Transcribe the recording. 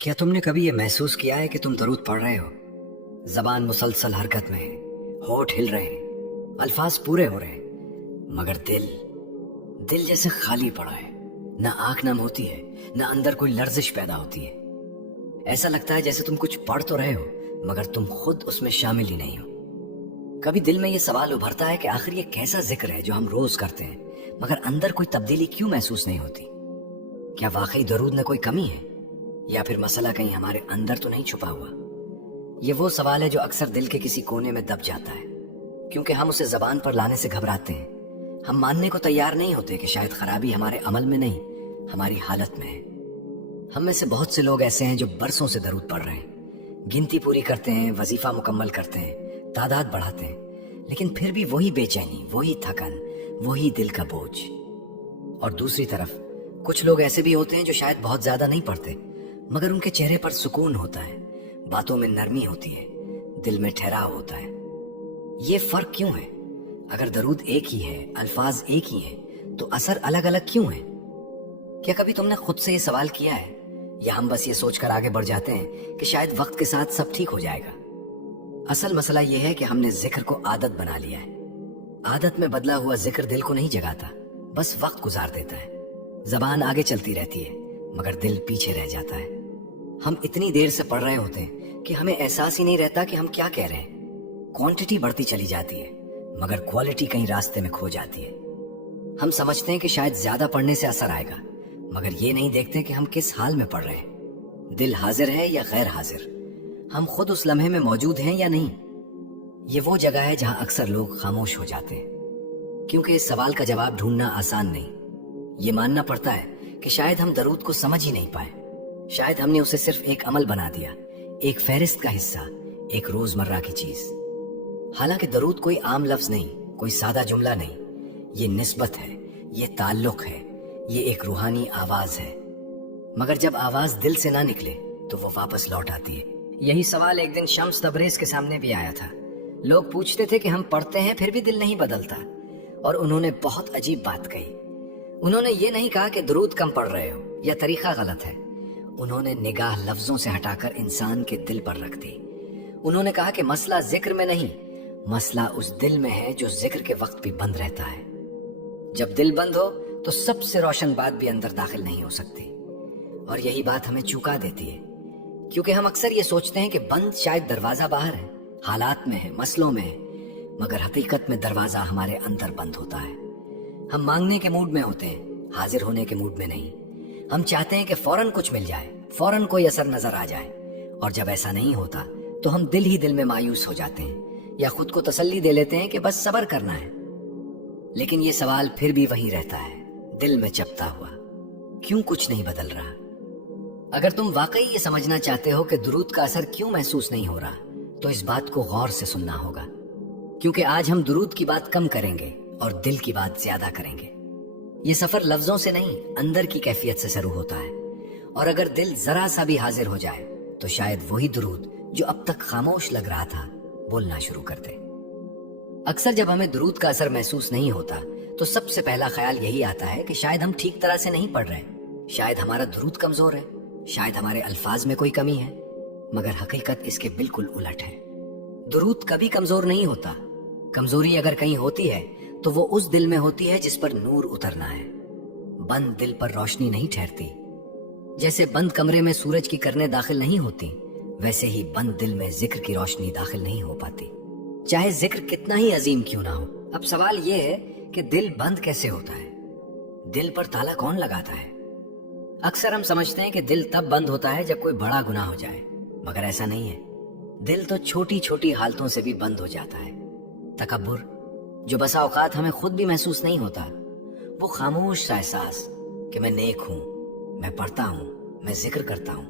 क्या तुमने कभी ये महसूस किया है कि तुम दरूद पढ़ रहे हो, जबान मुसलसल हरकत में है, होठ हिल रहे हैं, अल्फाज पूरे हो रहे हैं, मगर दिल दिल जैसे खाली पड़ा है। ना आंख नम होती है, ना अंदर कोई लर्जिश पैदा होती है। ऐसा लगता है जैसे तुम कुछ पढ़ तो रहे हो मगर तुम खुद उसमें शामिल ही नहीं हो। कभी दिल में ये सवाल उभरता है कि आखिर ये कैसा जिक्र है जो हम रोज करते हैं मगर अंदर कोई तब्दीली क्यों महसूस नहीं होती। क्या वाकई दरूद में कोई कमी है या फिर मसला कहीं हमारे अंदर तो नहीं छुपा हुआ। ये वो सवाल है जो अक्सर दिल के किसी कोने में दब जाता है, क्योंकि हम उसे जबान पर लाने से घबराते हैं। हम मानने को तैयार नहीं होते कि शायद खराबी हमारे अमल में नहीं, हमारी हालत में है। हम में से बहुत से लोग ऐसे हैं जो बरसों से दरूद पढ़ रहे हैं, गिनती पूरी करते हैं, वजीफा मुकम्मल करते हैं, तादाद बढ़ाते हैं, लेकिन फिर भी वही बेचैनी, वही थकन, वही दिल का बोझ। और दूसरी तरफ कुछ लोग ऐसे भी होते हैं जो शायद बहुत ज्यादा नहीं पढ़ते मगर उनके चेहरे पर सुकून होता है, बातों में नरमी होती है, दिल में ठहराव होता है। ये फर्क क्यों है? अगर दरूद एक ही है, अल्फाज एक ही है, तो असर अलग अलग क्यों है? क्या कभी तुमने खुद से ये सवाल किया है, या हम बस ये सोचकर आगे बढ़ जाते हैं कि शायद वक्त के साथ सब ठीक हो जाएगा? असल मसला यह है कि हमने जिक्र को आदत बना लिया है। आदत में बदला हुआ जिक्र दिल को नहीं जगाता, बस वक्त गुजार देता है। जबान आगे चलती रहती है मगर दिल पीछे रह जाता है। हम इतनी देर से पढ़ रहे होते हैं कि हमें एहसास ही नहीं रहता कि हम क्या कह रहे हैं। क्वांटिटी बढ़ती चली जाती है मगर क्वालिटी कहीं रास्ते में खो जाती है। हम समझते हैं कि शायद ज्यादा पढ़ने से असर आएगा, मगर ये नहीं देखते कि हम किस हाल में पढ़ रहे हैं। दिल हाजिर है या गैर हाजिर? हम खुद उस लम्हे में मौजूद हैं या नहीं? ये वो जगह है जहां अक्सर लोग खामोश हो जाते हैं, क्योंकि इस सवाल का जवाब ढूंढना आसान नहीं। ये मानना पड़ता है कि शायद हम दरूद को समझ ही नहीं पाए। शायद हमने उसे सिर्फ एक अमल बना दिया, एक फहरिस्त का हिस्सा, एक रोजमर्रा की चीज। हालांकि दरूद कोई आम लफ्ज नहीं, कोई सादा जुमला नहीं। ये निस्बत है, ये ताल्लुक है, ये एक रूहानी आवाज है। मगर जब आवाज दिल से ना निकले तो वो वापस लौट आती है। यही सवाल एक दिन शम्स तबरेज के सामने भी आया था। लोग पूछते थे कि हम पढ़ते हैं फिर भी दिल नहीं बदलता, और उन्होंने बहुत अजीब बात कही। उन्होंने ये नहीं कहा कि दरूद कम पढ़ रहे हो या तरीका गलत है। उन्होंने निगाह लफ्जों से हटाकर इंसान के दिल पर रख दी। उन्होंने कहा कि मसला जिक्र में नहीं, मसला उस दिल में है जो जिक्र के वक्त भी बंद रहता है। जब दिल बंद हो तो सबसे रोशन बात भी अंदर दाखिल नहीं हो सकती। और यही बात हमें चौंका देती है, क्योंकि हम अक्सर ये सोचते हैं कि बंद शायद दरवाजा बाहर है, हालात में है, मसलों में है, मगर हकीकत में दरवाजा हमारे अंदर बंद होता है। हम मांगने के मूड में होते हैं, हाजिर होने के मूड में नहीं। हम चाहते हैं कि फौरन कुछ मिल जाए, फौरन कोई असर नजर आ जाए, और जब ऐसा नहीं होता तो हम दिल ही दिल में मायूस हो जाते हैं या खुद को तसल्ली दे लेते हैं कि बस सब्र करना है। लेकिन ये सवाल फिर भी वही रहता है, दिल में चपता हुआ, क्यों कुछ नहीं बदल रहा? अगर तुम वाकई ये समझना चाहते हो कि दुरूद का असर क्यों महसूस नहीं हो रहा, तो इस बात को गौर से सुनना होगा, क्योंकि आज हम दुरूद की बात कम करेंगे और दिल की बात ज्यादा करेंगे। ये सफर लफ्जों से नहीं, अंदर की कैफियत से शुरू होता है, और अगर दिल जरा सा भी हाजिर हो जाए तो शायद वही दुरूद जो अब तक खामोश लग रहा था बोलना शुरू कर दे। अक्सर जब हमें दुरूद का असर महसूस नहीं होता तो सबसे पहला ख्याल यही आता है कि शायद हम ठीक तरह से नहीं पढ़ रहे, शायद हमारा दुरूद कमजोर है, शायद हमारे अल्फाज में कोई कमी है। मगर हकीकत इसके बिल्कुल उलट है। दुरूद कभी कमजोर नहीं होता। कमजोरी अगर कहीं होती है तो वो उस दिल में होती है जिस पर नूर उतरना है। बंद दिल पर रोशनी नहीं ठहरती। जैसे बंद कमरे में सूरज की किरणें दाखिल नहीं होती, वैसे ही बंद दिल में जिक्र की रोशनी दाखिल नहीं हो पाती, चाहे जिक्र कितना ही अजीम क्यों ना हो। अब सवाल ये है कि दिल बंद कैसे होता है? दिल पर ताला कौन लगाता है? अक्सर हम समझते हैं कि दिल तब बंद होता है जब कोई बड़ा गुनाह हो जाए, मगर ऐसा नहीं है। दिल तो छोटी छोटी हालतों से भी बंद हो जाता है। तकब्बुर, जो बसा औकात हमें खुद भी महसूस नहीं होता, वो खामोश सा एहसास कि मैं नेक हूं, मैं पढ़ता हूं, मैं जिक्र करता हूं,